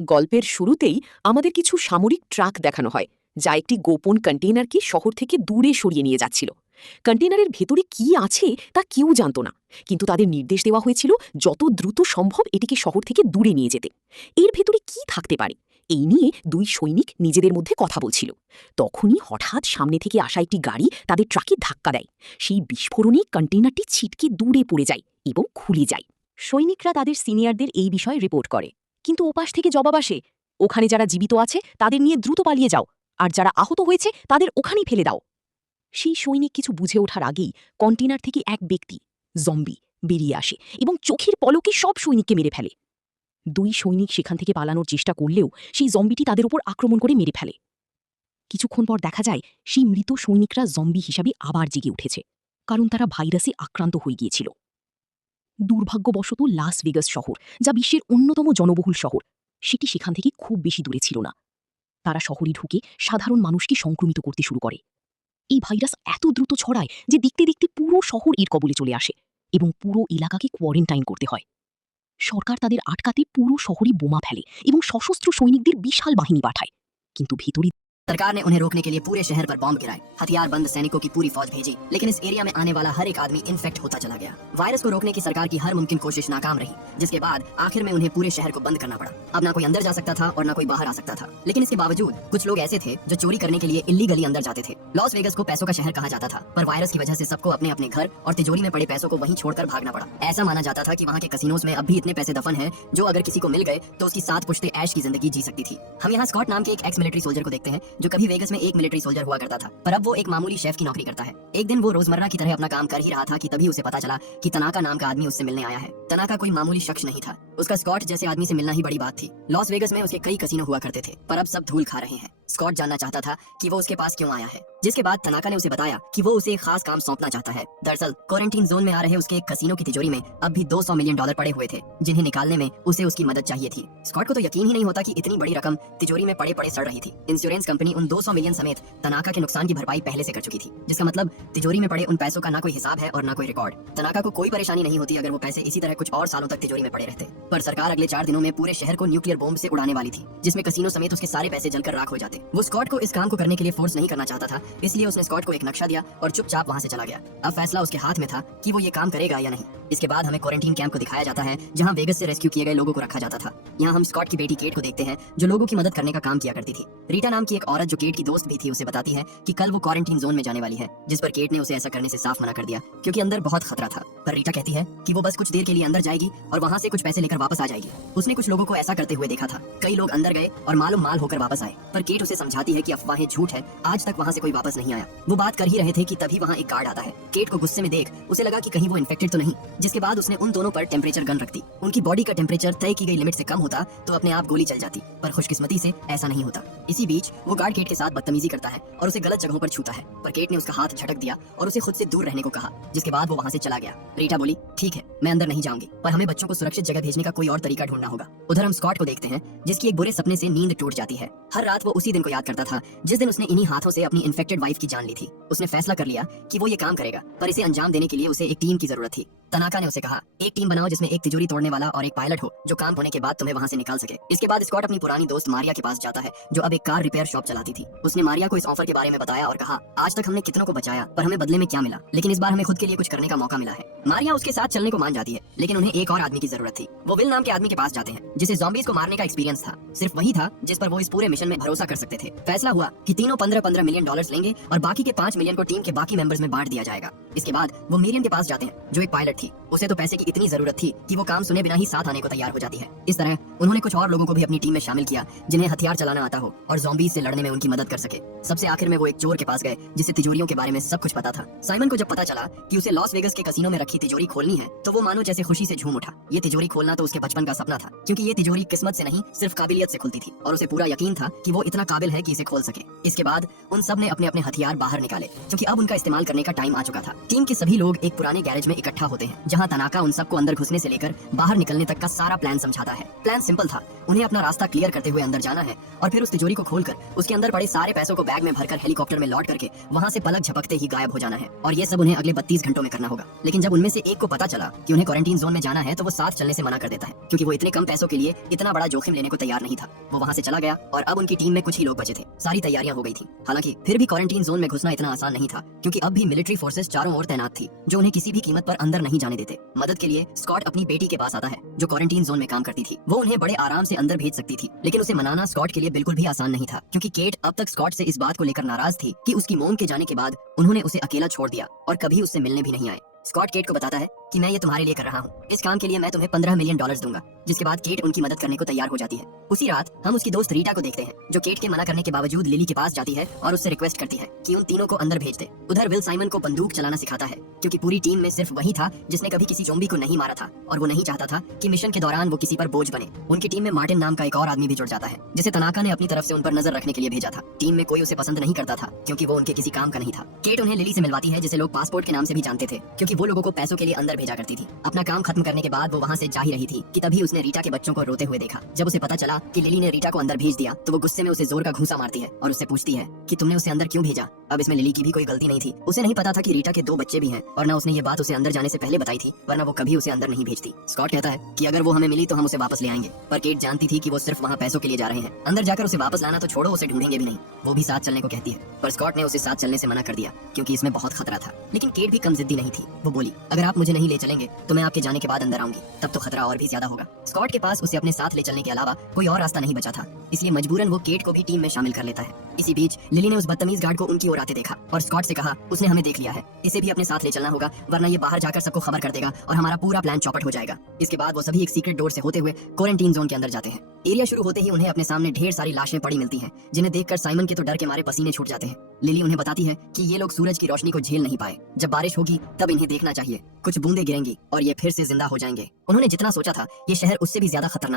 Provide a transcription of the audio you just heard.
গল্পের শুরুতেই আমাদের কিছু সামরিক ট্রাক দেখানো হয়, যা একটি গোপন কন্টেইনারকে শহর থেকে দূরে সরিয়ে নিয়ে যাচ্ছিল। কন্টেইনারের ভেতরে কি আছে তা কেউ জানত না, কিন্তু তাদের নির্দেশ দেওয়া হয়েছিল যত দ্রুত সম্ভব এটিকে শহর থেকে দূরে নিয়ে যেতে। এর ভেতরে কি থাকতে পারে এই নিয়ে দুই সৈনিক নিজেদের মধ্যে কথা বলছিল। তখনই হঠাৎ সামনে থেকে আসা একটি গাড়ি তাদের ট্রাকে ধাক্কা দেয়। সেই বিস্ফোরণে কন্টেইনারটি ছিটকে দূরে পড়ে যায় এবং খুলে যায়। সৈনিকরা তাদের সিনিয়রদের এই বিষয়ে রিপোর্ট করে, কিন্তু ওপাশ থেকে জবাব আসে, ওখানে যারা জীবিত আছে তাদের নিয়ে দ্রুত পালিয়ে যাও, আর যারা আহত হয়েছে তাদের ওখানেই ফেলে দাও। সেই সৈনিক কিছু বুঝে ওঠার আগেই কন্টেইনার থেকে এক ব্যক্তি, জম্বি, বেরিয়ে আসে এবং চোখের পলকে সব সৈনিককে মেরে ফেলে। দুই সৈনিক সেখান থেকে পালানোর চেষ্টা করলেও সেই জম্বিটি তাদের উপর আক্রমণ করে মেরে ফেলে। কিছুক্ষণ পর দেখা যায় সেই মৃত সৈনিকরা জম্বি হিসাবে আবার জেগে উঠেছে, কারণ তারা ভাইরাসে আক্রান্ত হয়ে গিয়েছিল। দুর্ভাগ্যবশত লাস ভেগাস শহর, যা বিশ্বের অন্যতম জনবহুল শহর, সেটি সেখান থেকে খুব বেশি দূরে ছিল না। তারা শহরে ঢুকে সাধারণ মানুষকে সংক্রমিত করতে শুরু করে। এই ভাইরাস এত দ্রুত ছড়ায় যে দেখতে দেখতে পুরো শহর এর কবলে চলে আসে এবং পুরো এলাকাকে কোয়ারেন্টাইন করতে হয়। সরকার তাদের আটকাতে পুরো শহরে বোমা ফেলে এবং সশস্ত্র সৈনিকদের বিশাল বাহিনী পাঠায়, কিন্তু ভেতরে सरकार ने उन्हें रोकने के लिए पूरे शहर पर बॉम्ब गिराए, हथियारबंद सैनिकों की पूरी फौज भेजी, लेकिन इस एरिया में आने वाला हर एक आदमी इन्फेक्ट होता चला गया। वायरस को रोकने की सरकार की हर मुमकिन कोशिश नाकाम रही, जिसके बाद आखिर में उन्हें पूरे शहर को बंद करना पड़ा। अब ना कोई अंदर जा सकता था और ना कोई बाहर आ सकता था, लेकिन इसके बावजूद कुछ लोग ऐसे थे जो चोरी करने के लिए इल्लीगली अंदर जाते थे। लॉस वेगस को पैसों का शहर कहा जाता था, पर वायरस की वजह से सबको अपने अपने घर और तिजोरी में पड़े पैसों को वहीं छोड़कर भागना पड़ा। ऐसा माना जाता था कि वहाँ के कसिनोज में अब भी इतने पैसे दफन हैं जो अगर किसी को मिल गए तो उसकी 7 पुश्ते ऐश की जिंदगी जी सकती थी। हम यहाँ स्कॉट नाम के एक एक्स मिलिट्री सोल्जर को देखते हैं, जो कभी वेगस में एक मिलिट्री सोल्जर हुआ करता था, पर अब वो एक मामूली शेफ की नौकरी करता है। एक दिन वो रोजमर्रा की तरह अपना काम कर ही रहा था कि तभी उसे पता चला कि तनाका नाम का आदमी उससे मिलने आया है। तनाका कोई मामूली शख्स नहीं था, उसका स्कॉट जैसे आदमी से मिलना ही बड़ी बात थी। लॉस वेगस में उसके कई कसिनो हुआ करते थे, पर अब सब धूल खा रहे हैं। स्कॉट जानना चाहता था कि वो उसके पास क्यों आया है, जिसके बाद तनाका ने उसे बताया कि वो उसे एक खास काम सौंपना चाहता है। दरअसल क्वारंटीन जोन में आ रहे उसके एक कसिनो की तिजोरी में अब भी $200 मिलियन पड़े हुए थे, जिन्हें निकालने में उसे उसकी मदद चाहिए थी। स्कॉट को तो यकीन ही नहीं होता कि इतनी बड़ी रकम तिजोरी में पड़े पड़े सड़ रही थी। इंश्योरेंस कंपनी उन 200 मिलियन समेत तनाका के नुकसान की भरपाई पहले से कर चुकी थी, जिसका मतलब तिजोरी में पड़े उन पैसों का ना कोई हिसाब है और ना कोई रिकॉर्ड। तनाका को कोई परेशानी नहीं होती अगर वो पैसे इसी तरह कुछ और सालों तक तिजोरी में पड़े रहते, पर सरकार अगले 4 दिनों में पूरे शहर को न्यूक्लियर बॉम्ब से उड़ाने वाली थी, जिसमें कसिनो समेत उसके सारे पैसे जलकर राख हो जाते। वो स्कॉट को इस काम को करने के लिए फोर्स नहीं करना चाहता था, इसलिए उसने स्कॉट को एक नक्शा दिया और चुपचाप वहां से चला गया। अब फैसला उसके हाथ में था कि वो ये काम करेगा या नहीं। इसके बाद हमें क्वारंटीन कैंप को दिखाया जाता है, जहां वेगस से रेस्क्यू किए गए लोगों को रखा जाता था। यहाँ हम स्कॉट की बेटी केट को देखते हैं, जो लोगों की मदद करने का काम किया करती थी। रीटा नाम की एक औरत जो केट की दोस्त भी थी, उसे बताती है कि कल वो क्वारंटीन जोन में जाने वाली है, जिस पर केट ने उसे ऐसा करने से साफ मना कर दिया क्योंकि अंदर बहुत खतरा था। पर रीटा कहती है कि वो बस कुछ देर के लिए अंदर जाएगी और वहां से कुछ पैसे लेकर वापस आ जाएगी। उसने कुछ लोगों को ऐसा करते हुए देखा था, कई लोग अंदर गए और मालूम माल होकर वापस आए, पर केट उसे समझाती है कि अफवाहें झूठ है, आज तक वहां से कोई वापस नहीं आया। वो बात कर ही रहे थे कि तभी वहां एक गार्ड आता है। केट को गुस्से में देख उसे लगा कि कहीं वो इन्फेक्टेड तो नहीं, जिसके बाद उसने उन दोनों पर टेम्परेचर गन रख दी। उनकी बॉडी का टेम्परेचर तय की गई लिमिट से कम होता तो अपने आप गोली चल जाती, पर खुशकिस्मती से ऐसा नहीं होता। इसी बीच वो गार्ड केट के साथ बदतमीजी करता है और उसे गलत जगहों पर छूता है, पर केट ने उसका हाथ झटक दिया और उसे खुद से दूर रहने को कहा, जिसके बाद वो वहां से चला गया। रीटा बोली, ठीक है मैं अंदर नहीं जाऊंगी, पर हमें बच्चों को सुरक्षित जगह भेजने का कोई और तरीका ढूंढना होगा। उधर हम स्कॉट को देखते हैं, जिसकी एक बुरे सपने से नींद टूट जाती है। हर रात वो उसी दिन को याद करता था जिस दिन उसने इन्हीं हाथों से अपनी इन्फेक्टेड वाइफ की जान ली थी। उसने फैसला कर लिया कि वो ये काम करेगा, पर इसे अंजाम देने के लिए उसे एक टीम की जरूरत थी। तनाका ने उसे कहा, एक टीम बनाओ जिसमें एक तिजोरी तोड़ने वाला और एक पायलट हो, जो काम होने के बाद तुम्हें वहां से निकाल सके। इसके बाद स्कॉट अपनी पुरानी दोस्त मारिया के पास जाता है, जो अब एक कार रिपेयर शॉप चलाती थी। उसने मारिया को इस ऑफर के बारे में बताया और कहा, आज तक हमने कितनों को बचाया, पर हमें बदले में क्या मिला, लेकिन इस बार हमें खुद के लिए कुछ करने का मौका मिला है। मारिया उसके साथ चलने को मान जाती है, लेकिन उन्हें एक और आदमी की जरूरत थी। वो विल नाम के आदमी के पास जाते हैं, जिसे ज़ॉम्बीज़ को मारने का एक्सपीरियंस था। सिर्फ वही था जिस पर वो इस पूरे मिशन में भरोसा कर सकते थे। फैसला हुआ कि तीनों 15-15 मिलियन डॉलर्स लेंगे और बाकी के 5 मिलियन को टीम के बाकी मेंबर्स में बांट दिया जाएगा। इसके बाद वो मिरियम के पास जाते हैं, जो एक पायलट थी। उसे तो पैसे की इतनी जरूरत थी कि वो काम सुने बिना ही साथ आने को तैयार हो जाती है। इस तरह उन्होंने कुछ और लोगों को भी अपनी टीम में शामिल किया, जिन्हें हथियार चलाना आता हो और ज़ॉम्बीज़ से लड़ने में उनकी मदद कर सके। सबसे आखिर में वो एक चोर के पास गए, जिसे तिजोरियों के बारे में सब कुछ पता था। साइमन को जब पता चला कि उसे लॉस वेगस के कसिनो में रखी तिजोरी खोलनी है, तो वो मानो जैसे खुशी से झूम उठा। ये तिजोरी खोलना तो उसके बचपन का सपना था, क्योंकि ये तिजोरी किस्मत से नहीं सिर्फ काबिलियत से खुलती थी, और उसे पूरा यकीन था था कि वो इतना काबिल है कि इसे खोल सके। इसके बाद उन सब ने अपने अपने हथियार बाहर निकाले, क्योंकि अब उनका इस्तेमाल करने का टाइम आ चुका था। टीम के सभी लोग एक पुराने गैरेज में इकट्ठा होते हैं, जहां तनाका उन सबको अंदर घुसने से लेकर बाहर निकलने तक का सारा प्लान समझाता है। प्लान सिंपल था, उन्हें अपना रास्ता क्लियर करते हुए अंदर जाना है और फिर उस तिजोरी को खोलकर उसके अंदर पड़े सारे पैसों को बैग में भरकर हेलीकॉप्टर में लौट करके वहां से पलक झपकते ही गायब हो जाना है। और ये सब उन्हें अगले 32 घंटों में करना होगा। लेकिन जब उनमें से एक को पता चला कि उन्हें क्वारंटीन जोन में जाना है, तो वो साथ चलने से मना कर देता है, क्योंकि वो इतने कम पैसों के लिए इतना बड़ा जोखिम लेने को तैयार नहीं था। वो वहां से चला गया और अब उनकी टीम में कुछ ही लोग बचे थे। सारी तैयारियां हो गई थी। हालांकि फिर भी क्वारंटीन जोन में घुसना इतना आसान नहीं था, क्योंकि अब भी मिलिट्री फोर्सेस चारों ओर तैनात थी, जो उन्हें किसी भी कीमत पर अंदर नहीं जाने देते। मदद के लिए स्कॉट अपनी बेटी के पास आता है, जो क्वारंटीन जोन में काम करती थी। वो उन्हें बड़े आराम से अंदर भेज सकती थी, लेकिन उसे मनाना स्कॉट के लिए बिल्कुल भी आसान नहीं था, क्योंकि केट अब तक स्कॉट से इस बात को लेकर नाराज थी कि उसकी मोम के जाने के बाद उन्होंने उसे अकेला छोड़ दिया और कभी उससे मिलने भी नहीं आए। स्कॉट केट को बताता है कि मैं ये तुम्हारे लिए कर रहा हूँ, इस काम के लिए मैं तुम्हें $15 मिलियन दूंगा। जिसके बाद केट उनकी मदद करने को तैयार हो जाती है। उसी रात हम उसकी दोस्त रीटा को देखते हैं, जो केट के मना करने के बावजूद लिली के पास जाती है और उससे रिक्वेस्ट करती है कि उन तीनों को अंदर भेज दे। उधर विल साइमन को बंदूक चलाना सिखाता है, क्योंकि पूरी टीम में सिर्फ वही था जिसने कभी किसी ज़ॉम्बी को नहीं मारा था, और वो नहीं चाहता था कि मिशन के दौरान वो किसी पर बोझ बने। उनकी टीम में मार्टिन नाम का एक और आदमी भी जुड़ जाता है, जिसे तनाका ने अपनी तरफ से उन पर नजर रखने के लिए भेजा था। टीम में कोई उसे पसंद नहीं करता था, क्योंकि वो उनके किसी काम का नहीं था। केट उन्हें लिली से मिलवाती है, जिसे लोग पासपोर्ट के नाम से भी जानते थे, क्योंकि वो लोगों को पैसों के लिए अंदर भेजा करती थी। अपना काम खत्म करने के बाद वो वहाँ से जा ही रही थी कि तभी उसने रीटा के बच्चों को रोते हुए देखा। जब उसे पता चला कि लिली ने रीटा को अंदर भेज दिया, तो वो गुस्से में उसे जोर का घूंसा मारती है और उससे पूछती है कि तुमने उसे अंदर क्यों भेजा। अब इसमें लिली की भी कोई गलती नहीं थी। उसे नहीं पता था कि रीटा के 2 बच्चे भी हैं, और न उसने ये बात उसे अंदर जाने से पहले बताई थी, वरना वो कभी उसे अंदर नहीं भेजती। स्कॉट कहता है कि अगर वो हमें मिली तो हम उसे वापस ले आएंगे, पर केट जानती थी कि वो सिर्फ वहाँ पैसों के लिए जा रहे हैं। अंदर जाकर उसे वापस लाना तो छोड़ो, उसे ढूंढेंगे भी नहीं। वो भी साथ चलने को कहती है, पर स्कॉट ने उसे साथ चलने से मना कर दिया, क्योंकि इसमें बहुत खतरा था। लेकिन केट भी कम जिद्दी नहीं थी। वो बोली, अगर आप मुझे नहीं ले चलेंगे तो मैं आपके जाने के बाद अंदर आऊंगी, तब तो खतरा और भी ज्यादा होगा। स्कॉट के पास उसे अपने साथ ले चलने के अलावा कोई और रास्ता नहीं बचा था, इसलिए मजबूरन वो केट को भी टीम में शामिल कर लेता है। इसी बीच लिली ने उस बदतमीज गार्ड को उनकी ओर आते देखा और स्कॉट से कहा, उसने हमें देख लिया है, इसे भी अपने साथ ले चलना होगा, वरना ये बाहर जाकर सबको खबर कर देगा और हमारा पूरा प्लान चौपट हो जाएगा। इसके बाद वो सभी एक सीक्रेट डोर से होते हुए क्वारंटीन जोन के अंदर जाते हैं। एरिया शुरू होते ही उन्हें अपने सामने ढेर सारी लाशें पड़ी मिलती हैं, जिन्हें देखकर साइमन के तो डर के मारे पसीने छूट जाते हैं। लिली उन्हें बताती है कि ये लोग सूरज की रोशनी को झेल नहीं पाए, जब बारिश होगी तब इन्हें देखना चाहिए, कुछ बूंदें गिरेंगी और ये फिर से जिंदा हो जाएंगे। उन्होंने जितना सोचा था, ये शहर उससे भी ज्यादा खतरनाक